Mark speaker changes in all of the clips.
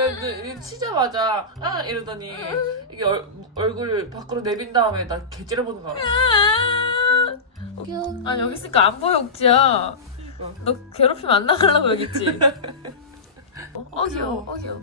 Speaker 1: 치자마자 이러더니 이게 얼굴 밖으로 내빈 다음에 나 개 찌려보는 거 알아?
Speaker 2: 귀여워.
Speaker 1: 아니 여기 있으니까 안 보여 옥지야. 너 괴롭히면 안 나가려고 여기 있지? 귀여워. 귀여워.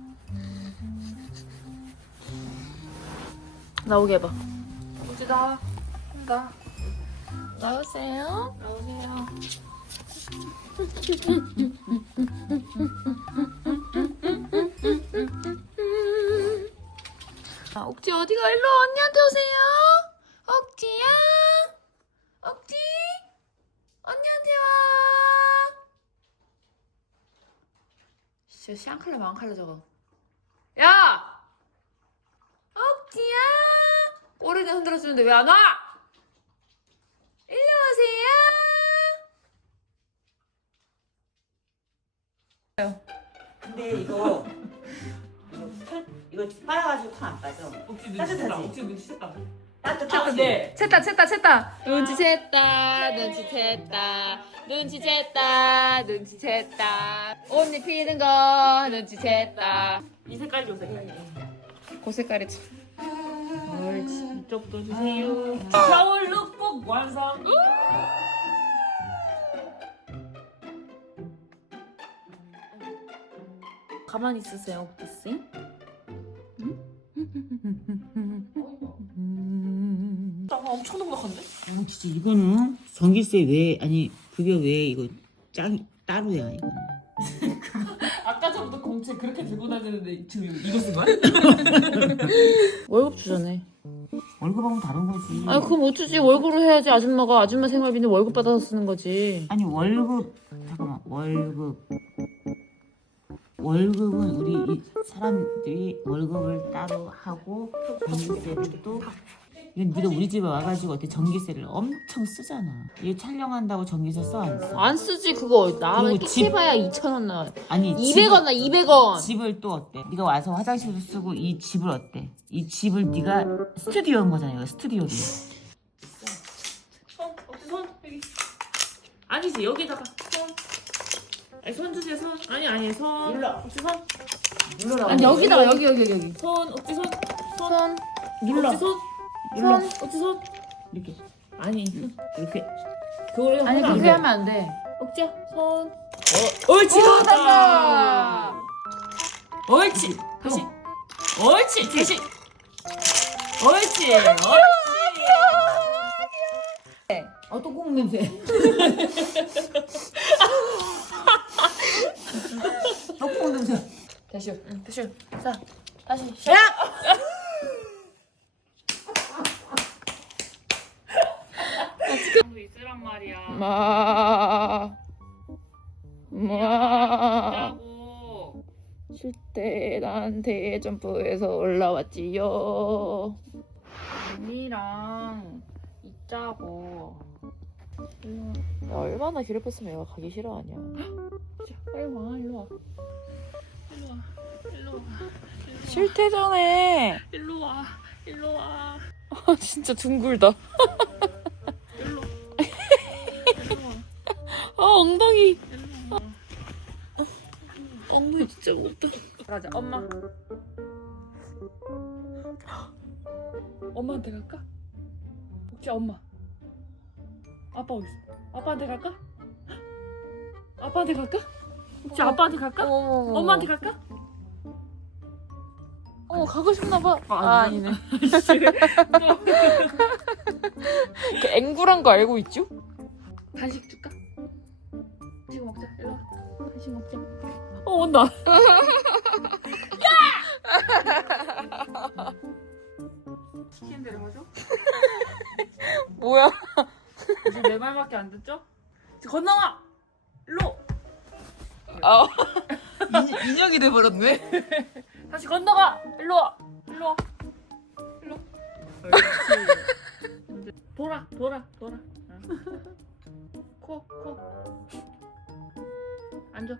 Speaker 2: 나오게 해봐.
Speaker 1: 옥지 나와.
Speaker 2: 나오세요.
Speaker 1: 나오세요.
Speaker 2: 옥지 어디가? 일로 언니한테 오세요. 옥지야. 옥지. 언니한테 와. 진짜 샹칼라 망칼라 저거. 야! 옥지야. 꼬리는 흔들어주는데 왜 안 와? 일로 오세요.
Speaker 3: 근데 이거 빨아가지고 파 안 빠져.
Speaker 1: 옥지
Speaker 3: 따뜻하지?
Speaker 1: 옥지 눈치 챘다.
Speaker 3: 따뜻하지?
Speaker 1: 네.
Speaker 2: 챘다. 눈치챘다. 옷 입히는 거 눈치챘다.
Speaker 1: 이 색깔이 요 색깔.
Speaker 2: 그 색깔이지.
Speaker 1: 옳지. 이쪽도 주세요. 겨울 룩북 완성.
Speaker 2: 가만히 있으세요, 옥디씨.
Speaker 1: 나가 엄청 넉넉한데?
Speaker 3: 진짜 이거는 전기세 외 아니 급여 외에 이거 짱 따로야 이거.
Speaker 1: 아까 전부터 공채 그렇게 들고 다니는데 지금 이거 쓴 거야?
Speaker 2: 월급 주잖아.
Speaker 3: 월급하고 다른 거지.
Speaker 2: 아니 그럼 어쩌지? 월급을 해야지. 아줌마가 아줌마 생활비는 월급 받아서 쓰는 거지.
Speaker 3: 아니 월급 잠깐만 월급은 우리 이 사람들이 월급을 따로 하고 전기세를 또 이건 네가 우리 집에 와가지고 어때 전기세를 엄청 쓰잖아. 이거 촬영한다고 전기세 써 안 써?
Speaker 2: 안 쓰지 그거. 나는
Speaker 3: 그리고 집-
Speaker 2: 끼봐야 2,000원 나.
Speaker 3: 아니
Speaker 2: 200원 나 200원.
Speaker 3: 집을 또 어때? 네가 와서 화장실도 쓰고 이 집을 어때? 이 집을 네가 스튜디오인 거잖아. 이거 스튜디오로.
Speaker 1: 손, 옥지 손 여기. 아니지 여기다가 손. 아니 손 주세요 손. 아니 손.
Speaker 3: 눌러.
Speaker 1: 옥지 손.
Speaker 3: 눌러라.
Speaker 2: 아니 여기다가 여기.
Speaker 1: 손 옥지 손.
Speaker 2: 손.
Speaker 3: 눌러.
Speaker 1: 옥지 손.
Speaker 3: 눌러.
Speaker 1: 옥지 손.
Speaker 3: 이렇게
Speaker 1: 아니
Speaker 3: 이렇게.
Speaker 1: 그거를
Speaker 2: 아니
Speaker 1: 하면 안
Speaker 2: 그렇게
Speaker 1: 돼.
Speaker 2: 하면 안 돼.
Speaker 1: 옥지야 손. 옳지
Speaker 2: 오,
Speaker 1: 나왔다.
Speaker 2: 된다.
Speaker 1: 옳지 다시. 옳지 다시. 옳지.
Speaker 3: 똥콩 냄새. 똥콩 냄새.
Speaker 2: 다시요.
Speaker 1: 다시.
Speaker 2: 자, 다시.
Speaker 1: 야! 있으란 말이야.
Speaker 2: 뭐. 쉴 때 나한테 점프해서 올라왔지요. 언니랑 있자고. 야, 얼마나 괴롭혔으면 얘가 가기 싫어하냐. 빨리 와, 일로 와.
Speaker 1: 일로 와.
Speaker 2: 쉴때 전에.
Speaker 1: 일로 와. 일로 와.
Speaker 2: 아, 진짜 둥글다.
Speaker 1: 일로 와.
Speaker 2: 아, 엉덩이.
Speaker 1: 엉덩이 진짜 못다. 가자 엄마. 엄마한테 갈까? 혹시 엄마. 아빠 어디 있어? 아빠한테 갈까? 아빠한테 갈까? 혹시 아빠한테 갈까? 엄마한테 갈까?
Speaker 2: 가고 싶나 봐.
Speaker 1: 아,
Speaker 2: 아니네. 그 앵구란 거 알고 있죠?
Speaker 1: 간식 줄까? 지금 먹자. 일로 와. 간식 먹자. 온다. 야! 시키는 대로 하죠?
Speaker 2: 뭐야?
Speaker 1: 이제 내 말밖에 안 듣죠? 이제 건너와! 일로!
Speaker 2: 인형이 돼버렸네.
Speaker 1: 다시 건너가! 일로 와! 일로 와! 일로 와. 옳지. 돌아. 코. 앉아.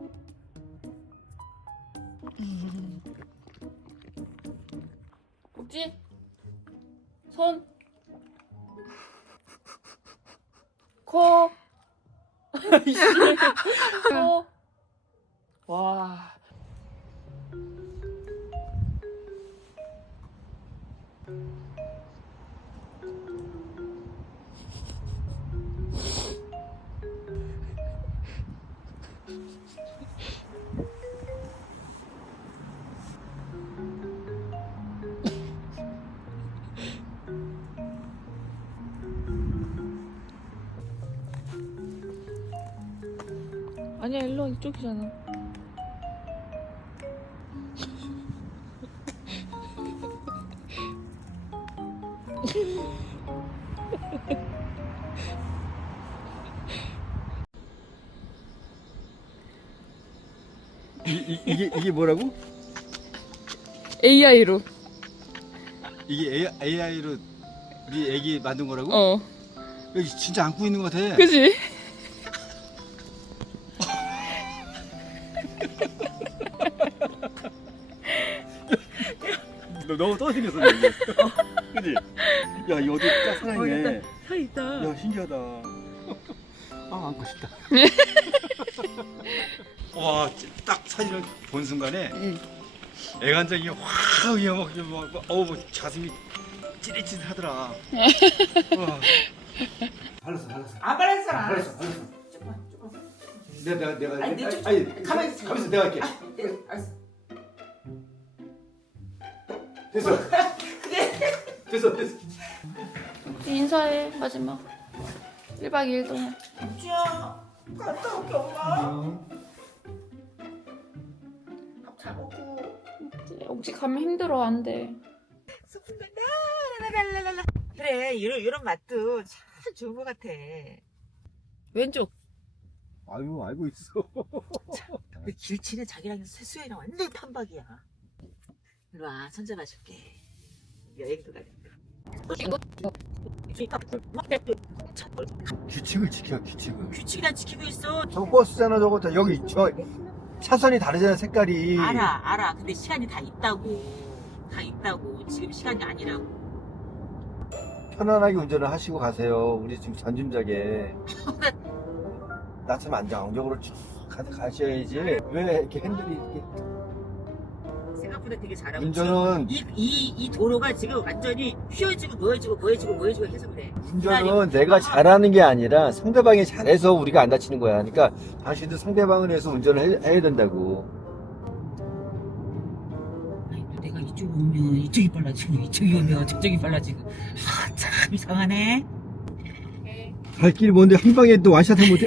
Speaker 1: 옥지. 손. 코. 코. 와.
Speaker 2: 아니야 일로 이쪽이잖아.
Speaker 4: 이게 뭐라고?
Speaker 2: AI로.
Speaker 4: 이게 AI로 우리 애기 만든 거라고?
Speaker 2: 어.
Speaker 4: 여기 진짜 안고 있는 것 같아.
Speaker 2: 그지?
Speaker 4: 너 너무 떠생겼어 이게. 그지? 야 이거 어디 딱 살아있네.
Speaker 1: 살있다.
Speaker 4: 야 신기하다. 아 안고 싶다. 와 딱 사진을 본 순간에 애간장이 확 그냥 막 어우 뭐 가슴이 찌릿찌릿하더라. 와. 발랐어.
Speaker 3: 안 발랐어.
Speaker 4: 발랐어. 내가
Speaker 3: 아니, 내 쪽-
Speaker 4: 아니
Speaker 3: 가만히 있어.
Speaker 4: 가만히 있어 내가 할게.
Speaker 3: 알았어.
Speaker 4: 됐어. 됐어.
Speaker 2: 인사해 마지막. 1박 2일 동안.
Speaker 3: 쭈야 갔다 올게 엄마. 밥 잘 먹고.
Speaker 2: 혹시 가면 힘들어 안 돼.
Speaker 3: 라라라라라라. 그래 이런 맛도 참 좋은 것 같아.
Speaker 2: 왼쪽.
Speaker 4: 아유 알고 있어.
Speaker 3: 그 길치는 자기랑 수연이랑 완전 판박이야. 일로 와 손잡아 줄게. 여행도 가니까.
Speaker 4: 규칙을 지켜 규칙을.
Speaker 3: 규칙이나 지키고 있어.
Speaker 4: 저 버스잖아 저거 다 여기 저 차선이 다르잖아 색깔이.
Speaker 3: 알아. 근데 시간이 다 있다고. 지금 시간이 아니라고.
Speaker 4: 편안하게 운전을 하시고 가세요. 우리 지금 전짐작에. 나처럼 안정적으로 쭉 가셔야지. 왜 이렇게 핸들이 이렇게.
Speaker 3: 생각보다 되게 잘하고.
Speaker 4: 운전은
Speaker 3: 이 도로가 지금 완전히 휘어지고 모여지고 해서 그래.
Speaker 4: 운전은 내가 잘하는 게 아니라 상대방이 잘해서 우리가 안 다치는 거야. 그러니까 당신도 상대방을 위해서 운전을 해야 된다고.
Speaker 3: 아니, 내가 이쪽에 오면 이쪽이 빨라지고 이쪽이 오면 저쪽이 빨라지고. 아, 참 이상하네.
Speaker 4: 갈 길이 뭔데 한 방에 또 완샷하면 못해?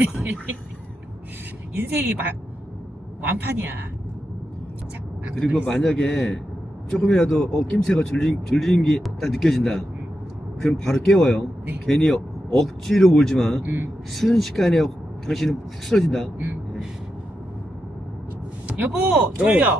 Speaker 3: 인생이 완판이야.
Speaker 4: 그리고 만약에 조금이라도 낌새가 졸리는 게 딱 느껴진다. 그럼 바로 깨워요.
Speaker 3: 네.
Speaker 4: 괜히 억지로 몰지 마.
Speaker 3: 응.
Speaker 4: 순식간에 당신은 훅 쓰러진다.
Speaker 3: 여보 졸려.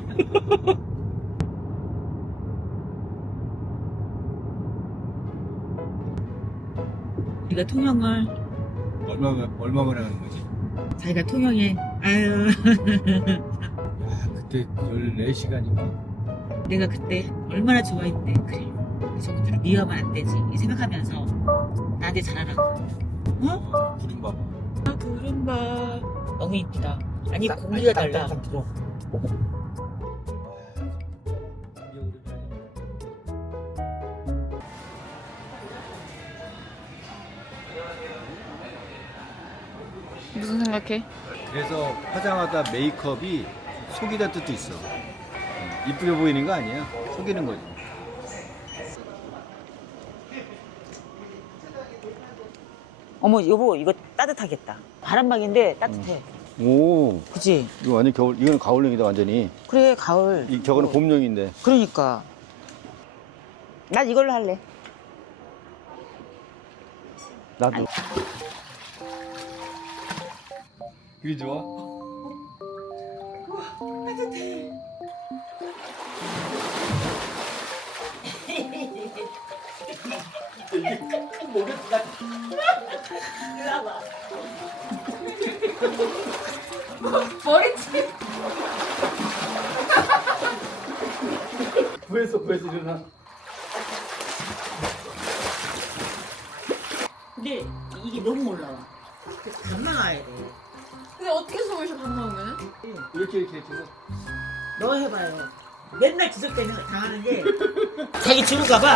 Speaker 3: 우리가 통영을
Speaker 4: 얼마만에 하는 거지?
Speaker 3: 자기가 통영에 아유
Speaker 4: 야, 그때 14시간인가?
Speaker 3: 내가 그때 얼마나 좋아했대. 그래 그 정도로 미워하면 안 되지 이 생각하면서 나한테 잘하라고. 어?
Speaker 4: 구름 봐봐.
Speaker 3: 구름봐 너무 이쁘다. 아니 공기가 달라.
Speaker 4: 들어.
Speaker 2: 무슨 생각해?
Speaker 4: 그래서 화장하다 메이크업이 속이다 뜻도 있어. 이쁘게 보이는 거 아니야? 속이는 거지.
Speaker 3: 어머 여보 이거 따뜻하겠다. 바람막인데 따뜻해.
Speaker 4: 오,
Speaker 3: 그치?
Speaker 4: 이거 완전 겨울, 이건 가을용이다 완전히.
Speaker 3: 그래 가을.
Speaker 4: 저거는 봄용인데.
Speaker 3: 그러니까 난 이걸로 할래.
Speaker 4: 나도. 그게 좋아?
Speaker 2: 머리채.
Speaker 4: 구했어 일어나.
Speaker 3: 근데 이게 너무 올라와. 그래서 반만 와야 돼.
Speaker 2: 근데 어떻게 숨을 밥 나오면?
Speaker 4: 이렇게 해서.
Speaker 3: 너 해봐요. 맨날 지적 때문에 당하는 게 자기 주는가봐.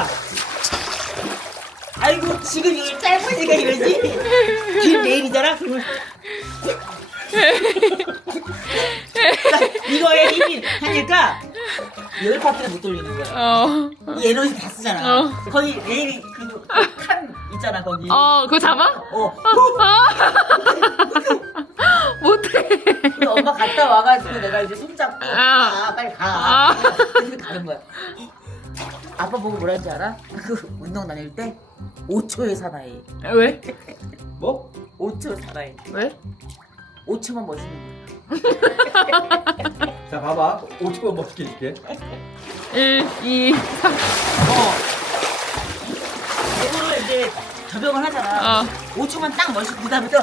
Speaker 3: 아이고 지금 이걸 짧으니까 이러지. 길 내일이잖아. 그러면 이거에 힘이 하니까 10바퀴를 못 돌리는 거야. 이 에너지 다 쓰잖아. 거의 내일 그칸 있잖아 거기.
Speaker 2: 그거 잡아?
Speaker 3: 어.
Speaker 2: 못해.
Speaker 3: 갔다 와가지고 내가 이제 손잡고
Speaker 1: 아.
Speaker 3: 빨리 가.
Speaker 1: 아.
Speaker 3: 그래서 가는 거야. 아빠 보고 뭐라는지 알아? 그 운동 다닐 때 5초의 사나이.
Speaker 1: 왜?
Speaker 4: 뭐?
Speaker 3: 5초 사나이.
Speaker 1: 왜?
Speaker 3: 5초만 멋있는 거야.
Speaker 4: 자 봐봐 5초만 멋있게 해줄게
Speaker 1: 1, 2, 3.
Speaker 3: 이거를 이제 적용을 하잖아.
Speaker 1: 어.
Speaker 3: 5초만 딱 멋있고 그 다음에 또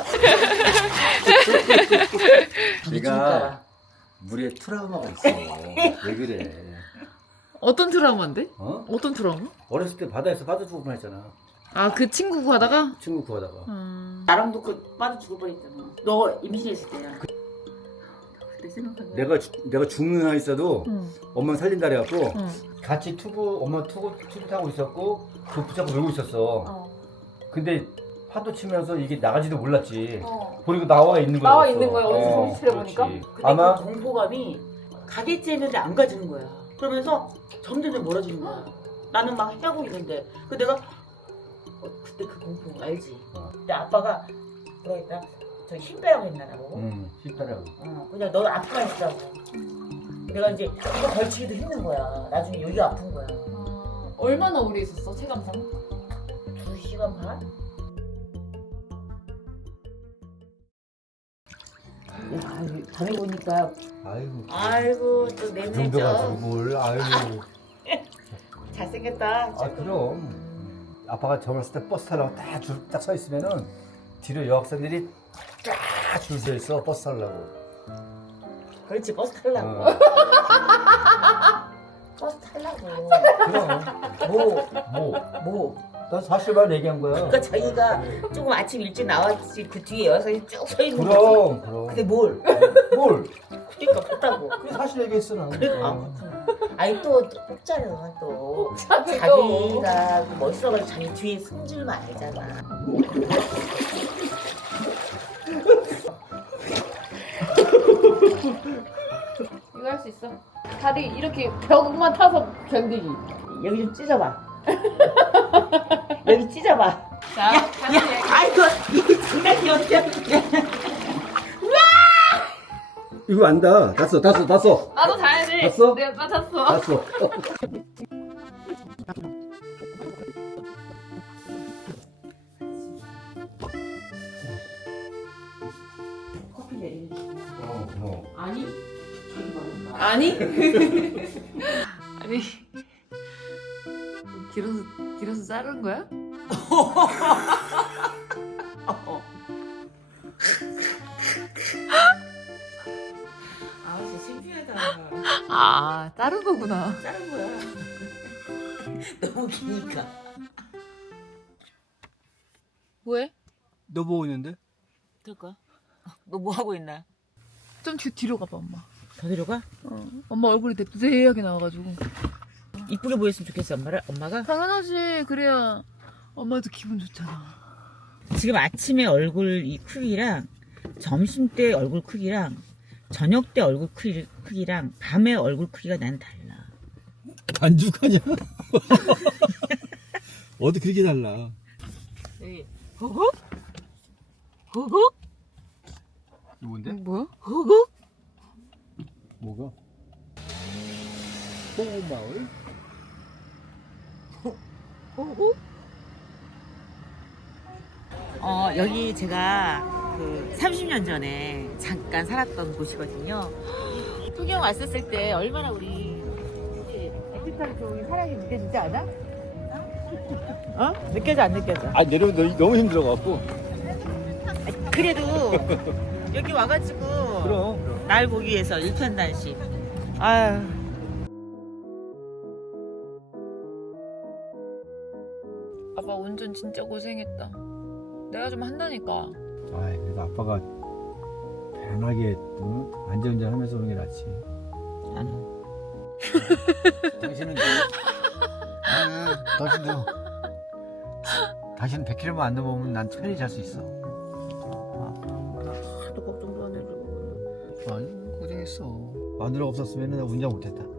Speaker 4: 내가 물에 트라우마가 있어 왜 그래
Speaker 1: 어떤 트라우마인데?
Speaker 4: 어?
Speaker 1: 어떤 트라우마?
Speaker 4: 어렸을 때 바다에서 빠져 죽을 뻔했잖아
Speaker 1: 아, 그 친구 구하다가?
Speaker 4: 친구 구하다가
Speaker 3: 나랑도 그 빠져 죽을 뻔했잖아. 너 임신했을 때야. 그때 생각하면
Speaker 4: 내가 죽는 한 있어도
Speaker 1: 응.
Speaker 4: 엄마 살린다 그래갖고
Speaker 1: 응.
Speaker 4: 같이 엄마 투구 타고 있었고 그 붙잡고 놀고 있었어
Speaker 3: 어.
Speaker 4: 근데 파도 치면서 이게 나가지도 몰랐지
Speaker 3: 어.
Speaker 4: 보니까 나와 있는 거야
Speaker 1: 나와 있는 거야, 어디서 정신 차려보니까?
Speaker 3: 근데
Speaker 4: 아마
Speaker 3: 그 공포감이 가겠지 했는데 안 가지는 거야. 그러면서 점점 멀어지는 거야. 나는 막 헤하고 있는데 그 내가 그때 그 공포 알지? 근데 아빠가 뭐라 했다? 저 힘 빼라고 했나 나보고?
Speaker 4: 쉽더라고
Speaker 3: 그냥 너 아프가 했다고. 내가 이제 이거 걸치기도 힘든 거야. 나중에 여기가 아픈 거야.
Speaker 1: 얼마나 오래 있었어, 체감상?
Speaker 3: 2시간 반? 야, 밤에 보니까
Speaker 4: 아이고
Speaker 3: 또
Speaker 4: 정도가
Speaker 3: 맵네죠.
Speaker 4: 뭘 아이고
Speaker 3: 잘생겼다.
Speaker 4: 아 그럼 아빠가 젊었을 때 버스 타려고 딱 서 있으면은 뒤로 여학생들이 쫙 줄 서 있어 버스 타려고
Speaker 3: 그렇지 버스 타려고. 버스 타려고.
Speaker 4: 그럼
Speaker 3: 뭐?
Speaker 4: 난 사실만 얘기한 거야
Speaker 3: 그러니까 자기가 조금 아침 일찍 나왔지 그 뒤에 여학생이 쭉 서 있는 거지.
Speaker 4: 그럼
Speaker 3: 근데 뭘? 그러니까 봤다고.
Speaker 4: 그 사실 얘기했어 난
Speaker 3: 그러니까 아니 또 뽑자려서 또
Speaker 1: 뽑자고.
Speaker 3: 자기가 멋있어가지고 자기 뒤에 승질만 알잖아.
Speaker 1: 이거 할 수 있어. 다리 이렇게 벽만 타서 견디기.
Speaker 3: 여기 좀 찢어봐. 여기 찢어봐.
Speaker 1: 자,
Speaker 3: 아이고 이 장난이 어때?
Speaker 4: 이거 안다 땄어
Speaker 1: 나도 자야 돼.
Speaker 4: 봤어?
Speaker 1: 내가 빠졌어.
Speaker 4: 땄어
Speaker 3: 커피 내리는
Speaker 1: 아니?
Speaker 3: 저기 봐.
Speaker 1: 아니? 아니. 길어서 자른 거야?
Speaker 3: 아 진짜 창피하다.
Speaker 1: 아, 자른 거구나.
Speaker 3: 자른 거야. 너무 기니까.
Speaker 1: 뭐해?
Speaker 4: 너 보고 있는데?
Speaker 3: 그럴까? 너 뭐 하고 있나?
Speaker 1: 좀 뒤로 가봐, 엄마.
Speaker 3: 더 내려가?
Speaker 1: 엄마 얼굴이 대두대하게 나와가지고.
Speaker 3: 이쁘게 보였으면 좋겠어 엄마가.
Speaker 1: 당연하지. 그래야 엄마도 기분 좋잖아.
Speaker 3: 지금 아침에 얼굴 이 크기랑 점심 때 얼굴 크기랑 저녁 때 얼굴 크기랑 밤에 얼굴 크기가 나는 달라.
Speaker 4: 반죽하냐? 어디 그렇게 달라
Speaker 3: 여기 호국? 호국?
Speaker 4: 이거 뭔데?
Speaker 1: 뭐야?
Speaker 3: 호국?
Speaker 4: 뭐가? 호마을?
Speaker 3: 호국? 여기 제가 그 30년 전에 잠깐 살았던 곳이거든요. 통영 왔었을 때 얼마나 우리 애틋한 그 사랑이 느껴지지 않아? 어? 느껴져 안 느껴져?
Speaker 4: 아 내려오면 너무 힘들어갖고
Speaker 3: 그래도 여기 와가지고
Speaker 4: 그럼
Speaker 3: 날 보기 위해서 일편단심. 아유.
Speaker 1: 아빠 운전 진짜 고생했다. 내가 좀 한다니까.
Speaker 4: 아이 그래도 아빠가 편하게 안전운전하면서 오는 게 낫지 당신은 당신은 100km만 안 넘으면 난 편히 잘 수 있어
Speaker 3: 하도 걱정도 안 해주고.
Speaker 4: 아니 고생했어 마누라 없었으면 나 운전 못했다